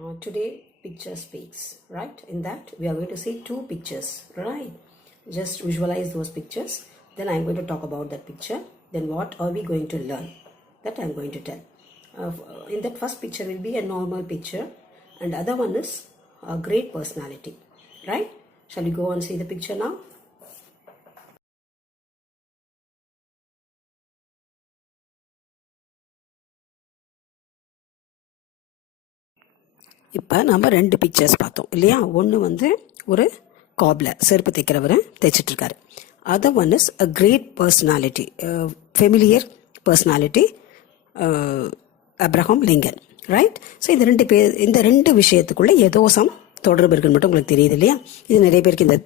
Today picture speaks, right? In that we are going to see two pictures, right? Just visualize those pictures. Then I am going to talk about that picture. Then what are we going to learn? That I am going to tell. In that first picture will be a normal picture, and other one is a great personality, right? Shall we go and see the picture now? இப்போ நம்ம ரெண்டு pictures பார்த்தோம் இல்லையா? ஒன்று வந்து ஒரு cobbler செருப்பு தைக்கிறவர் தைச்சிட்ருக்காரு. Other one is a great personality, familiar personality, Abraham Lincoln, right? So இந்த ரெண்டு விஷயத்துக்குள்ளே ஏதோ தொடர்பு இருக்குன்னு மட்டும் உங்களுக்கு தெரியுது இல்லையா? இது நிறைய பேருக்கு இந்த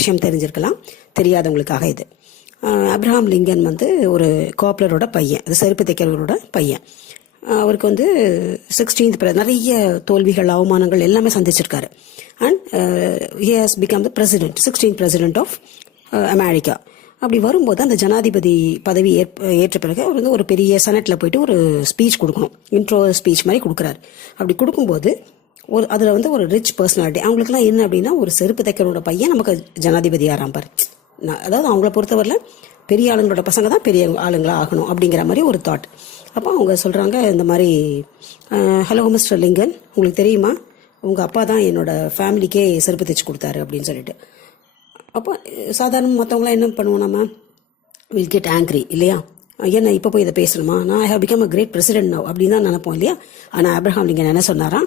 விஷயம் தெரிஞ்சிருக்கலாம், தெரியாதவங்களுக்காக இது. அப்ரஹாம் லிங்கன் வந்து ஒரு காப்லரோட பையன், அது செருப்பு தைக்கிறவரோட பையன். அவருக்கு வந்து 16th நிறைய தோல்விகள், அவமானங்கள் எல்லாமே சந்திச்சிருக்காரு. And he has become the president, 16th president of America. அப்படி வரும்போது அந்த ஜனாதிபதி பதவி ஏற்ற பிறகு அவர் வந்து ஒரு பெரிய செனட்டில் போயிட்டு ஒரு ஸ்பீச் கொடுக்கணும், இன்ட்ரோ ஸ்பீச் மாதிரி கொடுக்குறாரு. அப்படி கொடுக்கும்போது அதில் வந்து ஒரு ரிச் பர்சனாலிட்டி, அவங்களுக்குலாம் என்ன அப்படின்னா, ஒரு செருப்பு தைக்கிறோட பையன் நமக்கு ஜனாதிபதி ஆரம்பார். அதாவது அவங்கள பொறுத்தவரையில் பெரிய ஆளுங்களோட பசங்க தான் பெரிய ஆளுங்களா ஆகணும் அப்படிங்கிற மாதிரி ஒரு தாட். அப்போ அவங்க சொல்கிறாங்க இந்த மாதிரி, ஹலோ மிஸ்டர் லிங்கன், உங்களுக்கு தெரியுமா உங்கள் அப்பா தான் என்னோட ஃபேமிலிக்கே செருப்பு தைச்சு கொடுத்தாரு அப்படின்னு சொல்லிட்டு. அப்போ சாதாரண மற்றவங்களாம் என்ன பண்ணுவோம், நம்ம வில் கெட் ஆங்க்ரி இல்லையா? ஏன்னா இப்போ போய் இதை பேசணுமா, நான் I have become a great president now அப்படின்னு தான் நினைப்போம் இல்லையா? ஆனால் அப்ரஹாம் லிங்கன் என்ன சொன்னாராம்,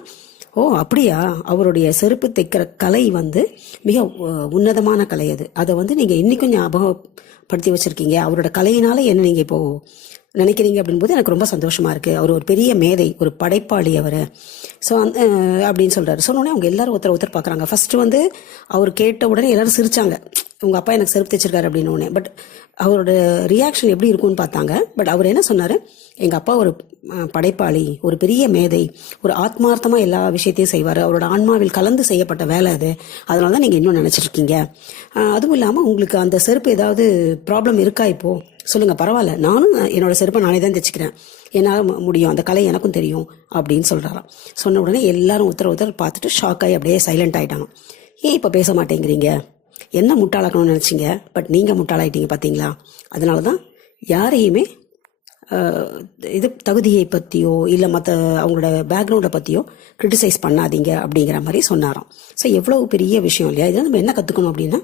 ஓ அப்படியா, அவருடைய செருப்பு தைக்கிற கலை வந்து மிக உன்னதமான கலை, அதை வந்து நீங்கள் இன்னைக்கும் ஞாபகப்படுத்தி வச்சுருக்கீங்க. அவரோட கலையினால என்ன நீங்கள் இப்போது நினைக்கிறீங்க அப்படின்போது எனக்கு ரொம்ப சந்தோஷமா இருக்கு. அவர் ஒரு பெரிய மேதை, ஒரு படைப்பாளி அவர். ஸோ அப்படின்னு சொல்றாரு. சொன்னோடனே அவங்க எல்லாரும் ஒருத்தர் பார்க்குறாங்க. ஃபர்ஸ்ட் வந்து அவர் கேட்ட உடனே எல்லாரும் சிரிச்சாங்க, உங்க அப்பா எனக்கு செருப்பு தைச்சிருக்காரு அப்படின்னு உடனே. பட் அவரோட ரியாக்ஷன் எப்படி இருக்கும்னு பார்த்தாங்க. பட் அவர் என்ன சொன்னாரு, எங்க அப்பா ஒரு படைப்பாளி, ஒரு பெரிய மேதை, ஒரு ஆத்மார்த்தமா எல்லா விஷயத்தையும் செய்வார், அவரோட ஆன்மாவில் கலந்து செய்யப்பட்ட வேலை அது, அதனால தான் நீங்க இன்னும் நினைச்சிட்டு இருக்கீங்க. அதுவும் இல்லாமல் உங்களுக்கு அந்த செருப்பு ஏதாவது ப்ராப்ளம் இருக்கா இப்போ சொல்லுங்க, பரவாயில்ல, நானும் என்னோட செருப்பை நானே தான் தைச்சிக்கிறேன், என்னால் முடியும், அந்த கலை எனக்கும் தெரியும் அப்படின்னு சொல்றாராம். சொன்ன உடனே எல்லாரும் ஒருத்தர் பார்த்துட்டு ஷாக் ஆகி அப்படியே சைலண்ட் ஆயிட்டாங்க. ஏன் இப்போ பேச மாட்டேங்கிறீங்க, என்ன முட்டாளாக்கணும்னு நினைச்சிங்க, பட் நீங்க முட்டாளாயிட்டீங்க பார்த்தீங்களா? அதனால தான் யாரையுமே இது தகுதியை பற்றியோ இல்லை மற்ற அவங்களோட பேக்ரவுண்டை பற்றியோ கிரிட்டிசைஸ் பண்ணாதீங்க அப்படிங்கிற மாதிரி சொன்னாராம். ஸோ எவ்வளவு பெரிய விஷயம் இல்லையா? இதெல்லாம் நம்ம என்ன கற்றுக்கணும் அப்படின்னா,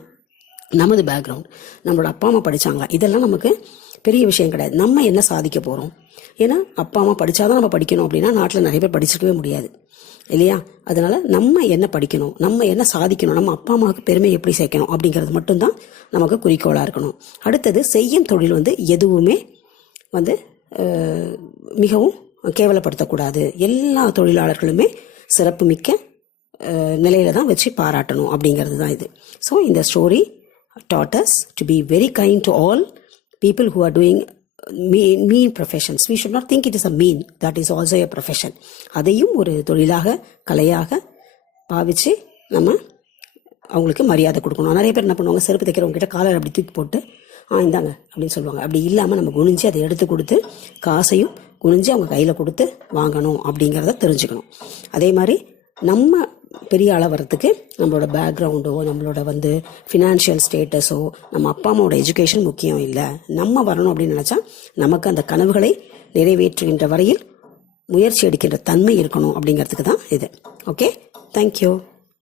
நமது பேக்ரவுண்ட், நம்மளோட அப்பா அம்மா படித்தாங்களா, இதெல்லாம் நமக்கு பெரிய விஷயம் கிடையாது. நம்ம என்ன சாதிக்க போகிறோம்? ஏன்னா அப்பா அம்மா படித்தாதான் நம்ம படிக்கணும் அப்படின்னா நாட்டில் நிறைய பேர் படிச்சிருக்கவே முடியாது இல்லையா? அதனால நம்ம என்ன படிக்கணும், நம்ம என்ன சாதிக்கணும், நம்ம அப்பா அம்மாவுக்கு பெருமை எப்படி சேர்க்கணும் அப்படிங்கிறது மட்டும்தான் நமக்கு குறிக்கோளாக இருக்கணும். அடுத்தது, செய்யும் தொழில் வந்து எதுவுமே வந்து மிகவும் கேவலப்படுத்தக்கூடாது. எல்லா தொழிலாளர்களுமே சிறப்பு மிக்க நிலையில தான் வச்சு பாராட்டணும் அப்படிங்கிறது தான் இது. ஸோ இந்த story taught us to be very kind to all people who are doing mean professions. We should not think it is a mean, that is also a profession. அதையும் ஒரு தொழிலாக, கலையாக பாவிச்சு நம்ம அவங்களுக்கு மரியாதை கொடுக்கணும். நிறைய பேர் என்ன பண்ணுவாங்க, செருப்பு தைக்கிறவங்க கிட்ட காலர் அப்படி தூக்கி போட்டு இந்தாங்க அப்படின்னு சொல்லுவாங்க. அப்படி இல்லாமல் நம்ம குனிஞ்சு அதை எடுத்து கொடுத்து, காசையும் குனிஞ்சு அவங்க கையில் கொடுத்து வாங்கணும் அப்படிங்கிறத தெரிஞ்சுக்கணும். அதே மாதிரி நம்ம பெரிய ஆளாக வரத்துக்கு நம்மளோட பேக்ரவுண்டோ, நம்மளோட வந்து ஃபினான்ஷியல் ஸ்டேட்டஸோ, நம்ம அப்பா அம்மாவோட எஜுகேஷன் முக்கியம் இல்லை. நம்ம வரணும் அப்படின்னு நினச்சா நமக்கு அந்த கனவுகளை நிறைவேற்றுகின்ற வரையில் முயற்சி எடுக்கின்ற தன்மை இருக்கணும் அப்படிங்கிறதுக்கு தான் இது. Okay, thank you.